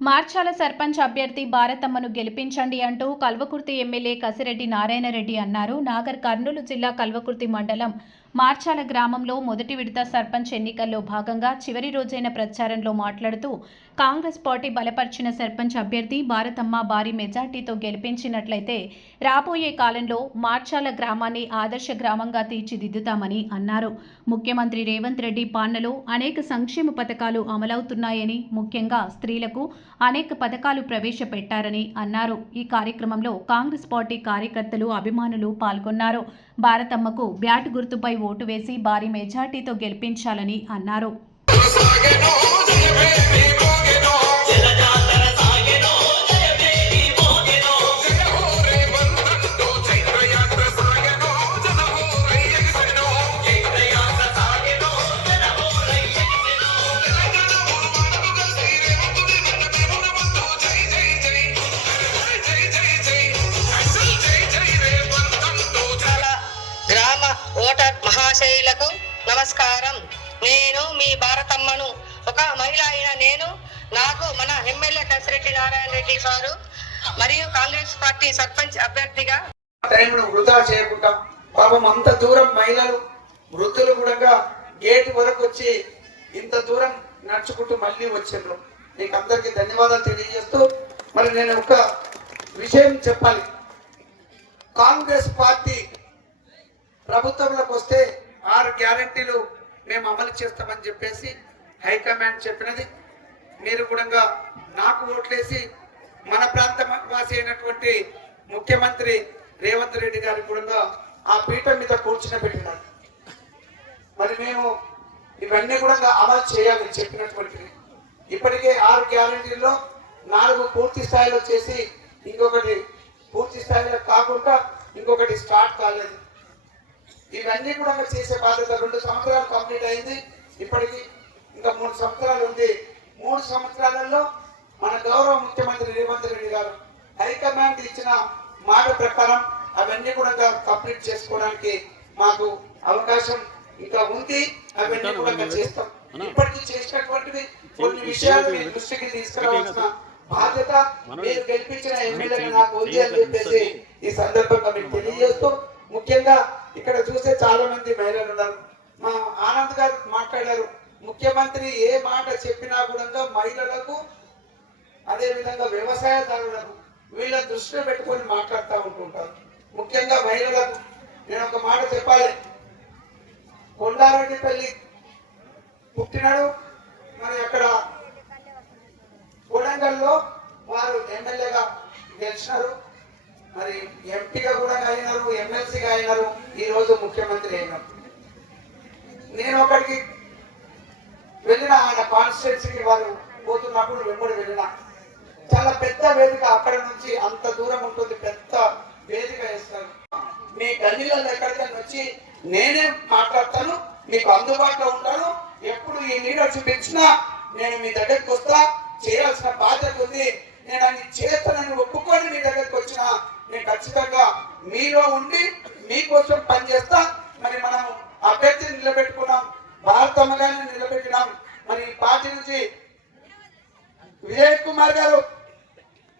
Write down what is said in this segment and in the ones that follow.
మార్చాల సర్పంచ్ అభ్యర్థి భారతమ్మను గెలిపించండి అంటూ కల్వకుర్తి ఎమ్మెల్యే కసిరెడ్డి నారాయణరెడ్డి అన్నారు. నాగర్ కర్నూలు జిల్లా కల్వకుర్తి మండలం మార్చాల గ్రామంలో మొదటి విడత సర్పంచ్ ఎన్నికల్లో భాగంగా చివరి రోజైన ప్రచారంలో మాట్లాడుతూ కాంగ్రెస్ పార్టీ బలపరిచిన సర్పంచ్ అభ్యర్థి భారతమ్మ భారీ మెజార్టీతో గెలిపించినట్లయితే రాబోయే కాలంలో మార్చాల గ్రామాన్ని ఆదర్శ గ్రామంగా తీర్చిదిద్దుతామని అన్నారు. ముఖ్యమంత్రి రేవంత్ రెడ్డి పాలనలో అనేక సంక్షేమ పథకాలు అమలవుతున్నాయని ముఖ్యంగా స్త్రీలకు అనేక పథకాలు ప్రవేశపెట్టారని అన్నారు. ఈ కార్యక్రమంలో కాంగ్రెస్ పార్టీ కార్యకర్తలు అభిమానులు పాల్గొన్నారు. భారతమ్మకు బ్యాట్ గుర్తుపై ఓటు వేసి భారీ మెజార్టీతో గెలిపించాలని అన్నారు. నమస్కారం. నేను మీ భారతమ్మను. ఒక మహిళ అయిన నేను నాకు మన ఎమ్మెల్యే కసిరెడ్డి నారాయణ రెడ్డి గారు మరియు కాంగ్రెస్ పార్టీ సర్పంచ్ అభ్యర్థిగా టైంను వృధా చేయకుండా పాపం అంత దూరం మహిళలు వృద్ధులు కూడా గేట్ వరకు వచ్చి ఇంత దూరం నడుచుకుంటూ మళ్ళీ వచ్చారు. మీకు అందరికీ ధన్యవాదాలు తెలియజేస్తూ మరి నేను ఒక విషయం చెప్పాలి. కాంగ్రెస్ పార్టీ ప్రభుత్వంలోకి వస్తే ఆరు గ్యారంటీలు మేము అమలు చేస్తామని చెప్పేసి హైకమాండ్ చెప్పినది. మీరు కూడా నాకు ఓట్లేసి మన ప్రాంత వాసి అయినటువంటి ముఖ్యమంత్రి రేవంత్ రెడ్డి గారి కూడా ఆ పీఠం మీద కూర్చుని పెట్టినారు మరి మేము ఇవన్నీ కూడా అమలు చేయాలి చెప్పినటువంటివి ఇప్పటికే ఆరు గ్యారంటీల్లో నాలుగు పూర్తి స్థాయిలో చేసి ఇంకొకటి పూర్తి స్థాయిలో కాకుండా ఇంకొకటి స్టార్ట్ కాలేదు. ఇవన్నీ కూడా చేసే బాధ్యత రెండు సంవత్సరాలు కంప్లీట్ అయింది. ఇప్పటికి ఇంకా మూడు సంవత్సరాలు ఉంది. మూడు సంవత్సరాలలో మన గౌరవ ముఖ్యమంత్రి రేవంత్ రెడ్డి గారు హైకమాండ్ ఇచ్చిన మాట ప్రకారం అవన్నీ కూడా కంప్లీట్ చేసుకోవడానికి మాకు అవకాశం ఇంకా ఉంది. అవన్నీ కూడా చేస్తాం. ఇప్పటికీ చేసినటువంటివి కొన్ని విషయాలు మీ దృష్టికి తీసుకురావాల్సిన బాధ్యత మీరు గెలిపించిన ఎమ్మెల్యేలు నాకు ఉంది అని చెప్పేసి ఈ సందర్భంగా మీకు తెలియజేస్తూ ముఖ్యంగా ఇక్కడ చూసే చాలా మంది మహిళలు ఉన్నారు. మా ఆనంద్ గారు మాట్లాడారు. ముఖ్యమంత్రి ఏ మాట చెప్పినా కూడా మహిళలకు అదే విధంగా వ్యవసాయదారులకు వీళ్ళ దృష్టిలో పెట్టుకొని మాట్లాడుతూ ఉంటుంటారు. ముఖ్యంగా మహిళలకు నేను ఒక మాట చెప్పాలి. కొండారెడ్డిపల్లి పుట్టినాడు. మరి అక్కడ కొడంగల్లో వారు ఎమ్మెల్యేగా గెలిచినారు. మరి ఎంపీగా కూడా అయినారు ఎమ్మెల్సీగా అయినారు ఈ రోజు ముఖ్యమంత్రి అయినారు. నేను ఒకడికి వెళ్ళిన ఆయన కాన్స్టిట్యున్సీకి వారు పోతున్నప్పుడు వెంబడి వెళ్ళిన. చాలా పెద్ద వేదిక అక్కడ నుంచి అంత దూరం ఉంటుంది పెద్ద వేదిక వేస్తారు. మీ గల్లీలలో ఎక్కడికైనా వచ్చి నేనే మాట్లాడతాను మీకు అందుబాటులో ఉంటాను. ఎప్పుడు ఈ లీడర్షిప్ చూపించినా నేను మీ దగ్గరికి వస్తా చేయాల్సిన బాధ్యత ఉంది. నేను అన్ని చేస్తానని ఒప్పుకొని మీ దగ్గరికి వచ్చిన నేను ఖచ్చితంగా మీలో ఉండి మీకోసం పనిచేస్తా. మరి మనం అభ్యర్థిని నిలబెట్టుకున్నాం భారతమ్మ గారిని నిలబెట్టినాం. మరి పార్టీ నుంచి విజయ్ కుమార్ గారు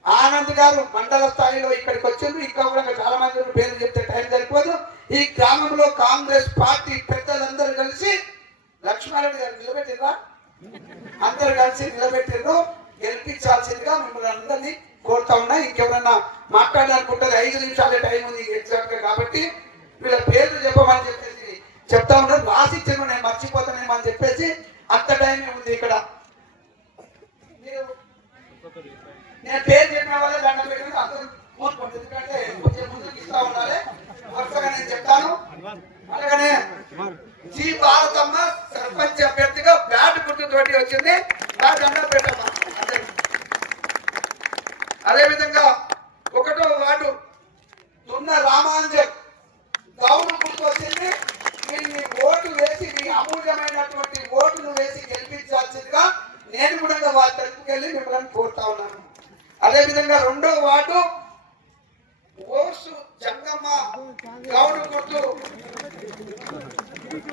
ఆనంద్ గారు మండల స్థాయిలో ఇక్కడికి వచ్చిండ్రు. ఇంకా కూడా చాలా మంది ఉన్నారు. పేర్లు చెప్తే టైం సరిపోదు. ఈ గ్రామంలో కాంగ్రెస్ పార్టీ పెద్దలందరూ కలిసి లక్ష్మారెడ్డి గారు నిలబెట్టిందా అందరు కలిసి నిలబెట్టిండ్రు కోరుతా ఉన్నా ఇంకెవరన్నా మాట్లాడాలనుకుంటారు ఐదు నిమిషాల టైం ఉంది ఎగ్జాక్ట్గా కాబట్టి వీళ్ళ పేర్లు చెప్పమని చెప్పేసి చెప్తా ఉన్నారు రాసిచ్చాను నేను మర్చిపోతానేమో అని చెప్పేసి అంత టైమే ఉంది ఇక్కడ మీరు నేను పేరు చెప్పిన వాళ్ళే దండం పెట్టిన అందరూ మూసుకుంటుంది ఎందుకంటే కొంచెం ముందుకు ఇస్తా ఉండాలి వరుసగా నేను చెప్తాను అలాగనే జీ భారతమ్మ సర్పంచ్ అభ్యర్థిగా బ్యాట్ గుర్తుతోటి వచ్చింది ఆ దండం పెట్టమ్మా అందరూ. అదేవిధంగా ఒకటో వార్డు దున్న రామాంజన్ గౌరవ గుర్తు వచ్చింది మీ ఓటు వేసి మీ అమూల్యమైనటువంటి ఓటును వేసి గెలిపించాల్సిందిగా నేను కూడా వారి తరపుకి వెళ్ళి మిమ్మల్ని కోరుతా ఉన్నాను. అదేవిధంగా రెండో వార్డు ఓసు జంగమ్మ గౌడు గుర్తు.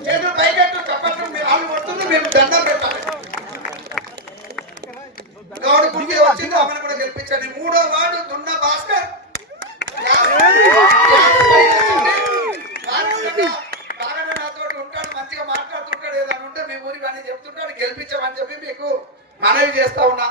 చేతులు పైకెట్టు చెప్పట్లు మీరు ఆలు కొడుతుంది మేము దండం పెట్టాలి గౌడ గుర్తి వచ్చింది ఆమెను కూడా గెలిపించండి. మూడో వార్డు దున్న భాస్కర్. ఉంటాడు మంచిగా మాట్లాడుతుంటాడు ఏదైనా ఉంటే మీ ఊరికి అని చెప్తుంటాడు గెలిపించమని చెప్పి మీకు మనవి చేస్తా ఉన్నా.